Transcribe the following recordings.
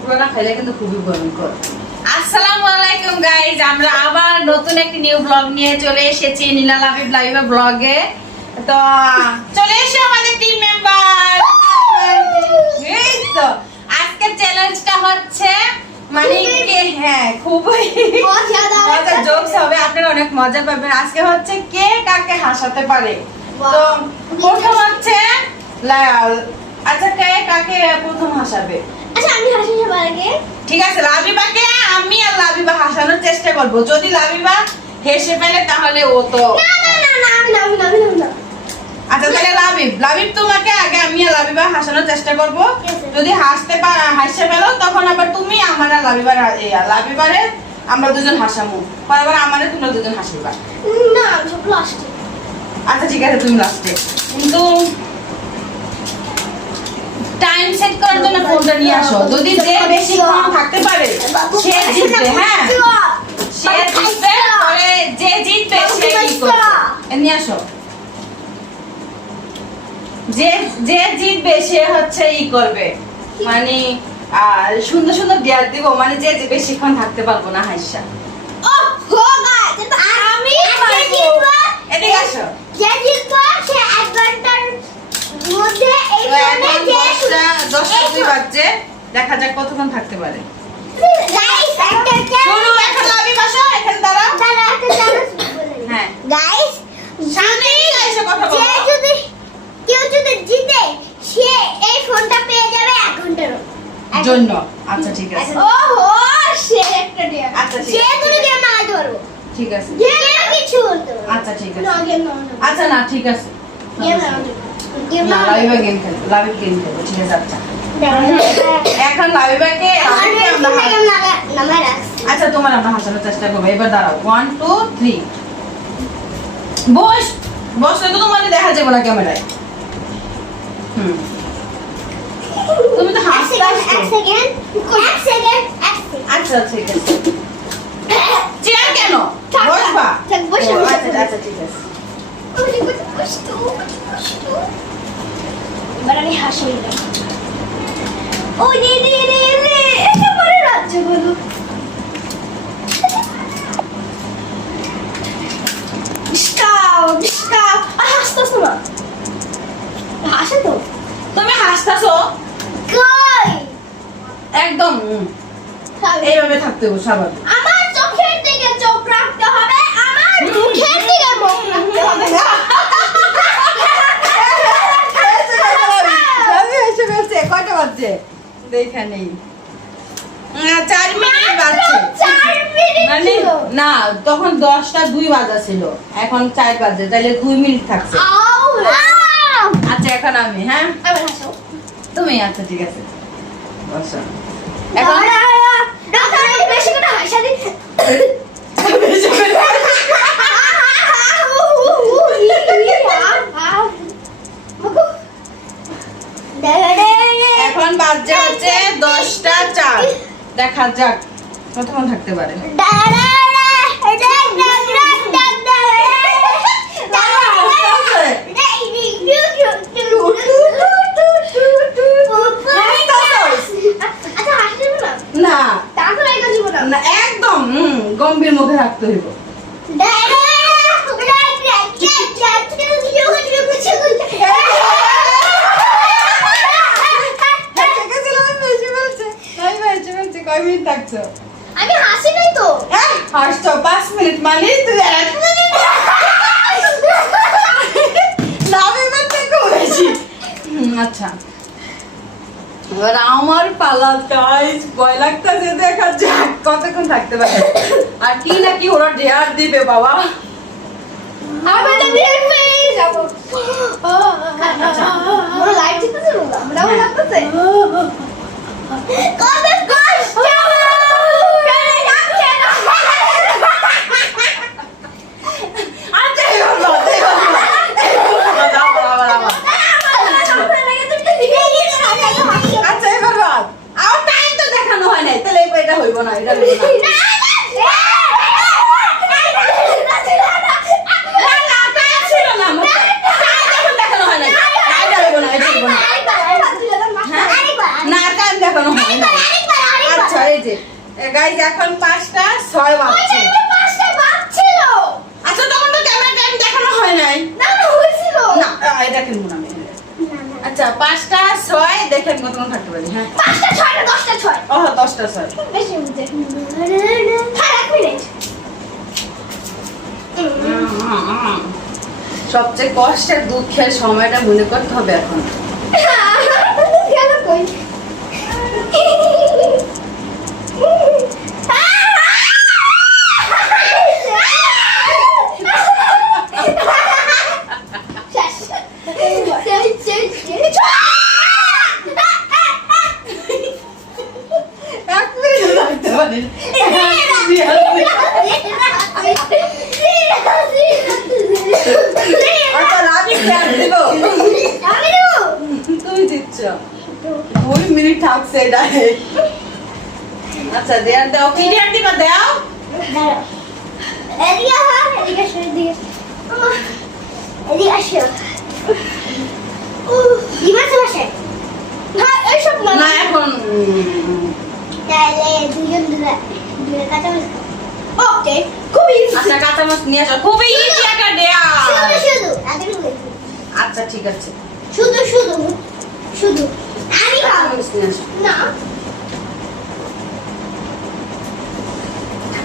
পুরোটা খাইলে কিন্তু খুবই ভয়ঙ্কর। আসসালামু আলাইকুম গাইজ, আমরা আবার নতুন একটি নিউ ব্লগ নিয়ে চলে এসেছি নীলা লাবিব লাইভা ব্লগে। তো চলে এসে আমাদের টিম মেম্বার। এই তো আজকের চ্যালেঞ্জটা হচ্ছে মানে কে খুবই মজা জোকস হবে, আপনারা অনেক মজা পাবেন। আজকে হচ্ছে কে কাকে হাসাতে পারে। তো প্রথম হচ্ছে আচ্ছা কে কাকে প্রথম হাসাবে? আচ্ছা আমি হাসি সবার আগে। ঠিক আছে, লাবিবাকে আমি আর লাবিবা হাসানোর চেষ্টা করব। যদি লাবিবা হেসে ফেলে তাহলে ও তো না আমি না। আচ্ছা তাহলে লাবিব তোমাকে আগে, আমি আর লাবিবা হাসানোর চেষ্টা করব। যদি হাসতে ফেলো তখন আবার তুমি আমার আর লাবিবারে আমরা দুজন হাসামু, আবার আমারে তোমরা দুজন হাসিবা। না আমি সব লাস্টে। আচ্ছা ঠিক আছে, তুমি লাস্টে। কিন্তু টাইম সেট করার জন্য ফোনটা নিয়ে আসো। যদি যে বেশিক্ষণ থাকতে পারে সে জিতবে। হ্যাঁ সে জিতবে, পরে যে জিতবে সে কি করবে নিয়ে আসো। যে জিতবে সে হচ্ছে ই করবে, মানে সুন্দর সুন্দর ডিয়ার দিব, মানে যে বেশিক্ষণ থাকতে পারবো না হাইসা। ও হো গাইস, এটা আমি জিতবো। এদিকে আসো। যে জিতবো সে 1 ঘন্টার মধ্যে এই ফোনে যে 10টা বাজে, দেখা যাক কতক্ষণ থাকতে পারে। গাইস একটা শুরু। এখন লাবিব আসো, এখানে দাঁড়াও। হ্যাঁ গাইস সামনে এসে কথা বলো। কেউ যদি জিতে সে এই ফোনটা পেয়ে যাবে 1 ঘন্টার জন্য। আচ্ছা ঠিক আছে। ওহো সে একটা ডিয়া। আচ্ছা ঠিক সে আছে। কোনো গেম না ধরো। ঠিক আছে। গেম কিছু বলতে পারো। আচ্ছা ঠিক আছে। না গেম না। আচ্ছা না ঠিক আছে। গেম না। গেম না না। লাবিবা গেম খেলবে, লাবিব গেম খেলবে। ঠিক আছে আচ্ছা। এখন লাবিবাকে গেম নামায় রাখছি। আচ্ছা তোমার আমরা হাসানোর চেষ্টা করবো। এবার দাঁড়াও, 1 2 3 বসলে তো তোমার দেখা যাবে না ক্যামেরায়। তুমি তো হাসতে এক সেকেন্ড। আচ্ছা ঠিক আছে। চেয়ার কেন বসবা? থাক, বসে, ও, বসে। আচ্ছা ঠিক আছে। এবার আমি হাসি দিলাম। ও দিদি এটা বড় রাজ্য বলো। স্টপ হাসতেছ না। হাসে তো তুমি হাসতাছো কই একদম এইভাবে থাকতে হবে স্বাভাবিক। আমার চোখের দিকে চোখ রাখতে হবে, আমার মুখের দিকে মুখ রাখতে হবে। কয়টা বাজছে দেখা নেই। 4 মিনিট বাজছে। 4 মিনিট মানে না, তখন 10টা 2 বাজা ছিল, এখন 4 বাজে, তাহলে 2 মিনিট থাকছে। আচ্ছা এখন আমি আবার হাসো। তুমি। আচ্ছা ঠিক আছে বসো। এখন বেশি করে হাসা দি। এখন বাজে হচ্ছে 10টা 4। দেখা যাক কতক্ষণ থাকতে পারে। না না একদম গম্ভীর মুখে রাখতে হইব। কয় মিনিট থাকছো? আমি হাসি নাই তো। হাসছো 5 মিনিট, মানে তুই 1 মিনিট লাভিবার থেকে বেশি। আচ্ছা এবার আমার পালা। গাইস ভয় লাগতেছে, দেখা যাক কতক্ষণ থাকতে পারে। আর কি নাকি ওরা ডেয়ার দিবে বাবা। আমি তো বিরাট পেয়ে যাব। ওরা লাইভ দিতেছে না, আমরাও লাগতেছে। কত কষ্ট ফেলে যাচ্ছে না। আচ্ছা এবার আচ্ছা এবার আমার টাইম তো দেখানো হয় নাই, তাহলে এটা হইব না, এটা হইব না। না টাইম দেখানো হয় না। গাইস এখন 5:06 ওই বাজছে। টাইমে 5টা বাজছিল। আচ্ছা তখন তো ক্যামেরা টাইম দেখানো হয় নাই। না না হয়েছিল। না এটা কিনবো না আমি। না না আচ্ছা 5:06 দেখেন কতক্ষণ থাকতে পারি। হ্যাঁ 5টা 6 না 10টা 6 ও 10:06 বেশি হচ্ছে হ্যাঁ 1 মিনিট সবচেয়ে কষ্টের দুঃখের সময়টা মনে করতে হবে এখন। গেল কই এক মিনিট লাগতে পারে। আচ্ছা লাভি খেয়াল দিব। তুমি দিচ্ছ 2 মিনিট থাকছে এটা। আচ্ছা দেয়ার দাও পিডিয়ার দিবা দাও। না এখন ওকে খুবই আচ্ছা কাঁচামচ নিয়ে আসো। খুবই ইজি একটা দেয়া। শুধু এতটুকু আচ্ছা ঠিক আছে শুধু শুধু শুধু আমি খাবো কাঁচামচ নিয়ে আসো। না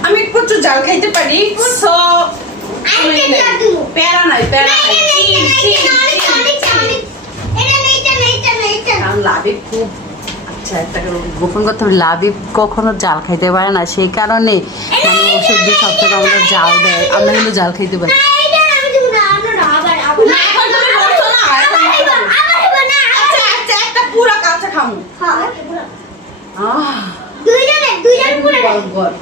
আমি প্রচুর জাল খাইতে পারি সো আমি কেটে দিব প্যারা নাই কারণ লাভি খুব আচ্ছা একটা গোপন কথা হলো, লাভি কখনো জাল খাইতে পারে না সেই কারণে মানে ওষুধ দিয়ে সবথেকে আমাদের জাল দেয়, আমরা কিন্তু জাল খাইতে পারি। না, এখন তুমি বলছো না, এখন আচ্ছা আচ্ছা একটা পুরা কাঁচা খামু। গড়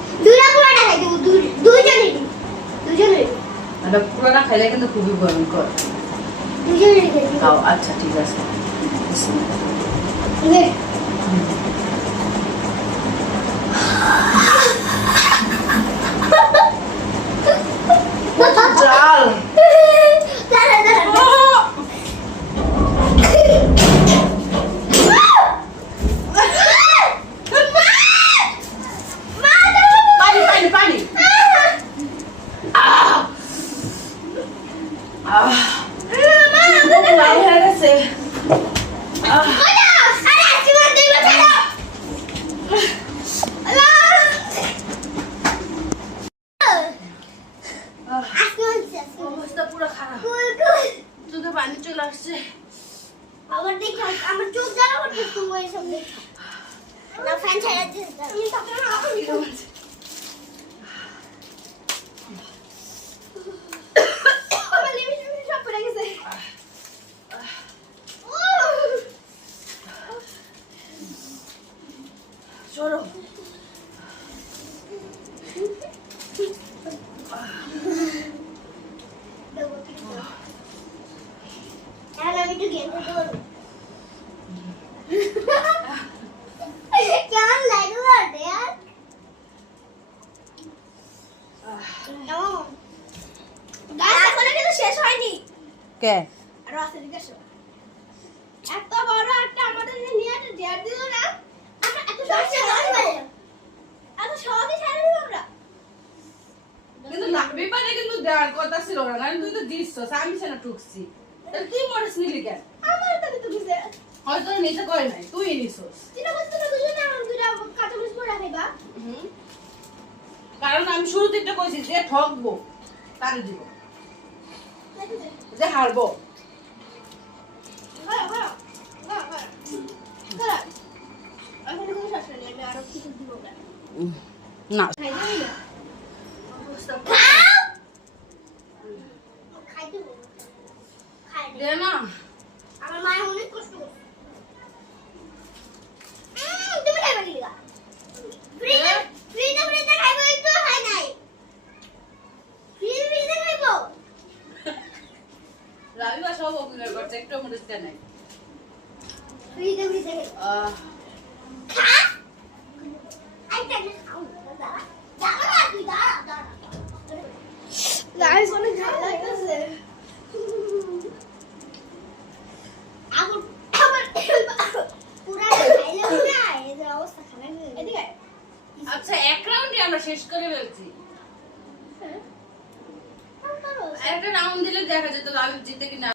এটা পুরোটা খাইলে কিন্তু খুবই ভয়ঙ্কর। খাও আচ্ছা ঠিক আছে। জাল পানি পানি পানি লাল হয়ে গেছে। অবস্থা পুরো খারাপ, চোখে পানি চলে আসছে। আবার দেখো আমার চোখ জ্বালা করতে তুমি এসব দেখো না ফ্যান ছাড়া দিস আমি তাকে না আমি আমার লিপস্টিক সব পড়ে গেছে চলো এখন আমি একটু গেম খেলতে পারবো কেমন লাগলো দেয়ার এখনো কিন্তু শেষ হয়নি কে আরো আছে দিকে আসো এত বড় একটা আমাদের নিয়ে একটা ডেয়ার দিল না আমরা এত সহজে এত সহজে ছাড়া দিব আমরা কিন্তু লাগবে পারে, কিন্তু দেওয়ার কথা ছিল না, কারণ তুই তো দিচ্ছিস, আমি সেটা টুকছি, তাহলে তুই মরিস নিলি কেন? আমার তো তো বুঝে হয়তো নিতে করে নাই, তুই নিছিস। চিনা বলতে না বুঝো না আমরা দুটা কাঁচা মরিচ পড়া খাইবা কারণ আমি শুরুতে একটা কইছি যে ঠকবো তারে দিব, যে হারবো ভালো ভালো ভালো ভালো ভালো এখন কোনো শাসন নেই আমি আরো কিছু দিব না। খাই যাবি না অবস্থা খাও খাই দেব খাই দে না। আমার মায়ের অনেক কষ্ট করছে তুমি খাইবা কি গা ফ্রিজে খাইবো একটু খাই নাই ফ্রিজে খাইবো রাবিবা সব অভিনয় করছে, একটু মরিস কেন নাই। ফ্রিজে খাইবো খা আইটা না খাও দাঁড়া দাঁড়া না তুই দাঁড়া দাঁড়া গাইস অনেক ঝাল লাগতেছে আগুন আবার পুরা খাইলে না এর অবস্থা খারাপ হয়ে যাবে এদিকে আচ্ছা এক রাউন্ডে আমরা শেষ করে ফেলছি। হ্যাঁ। একটা রাউন্ড দিলে দেখা যেত লাবিব জিতে কিনা।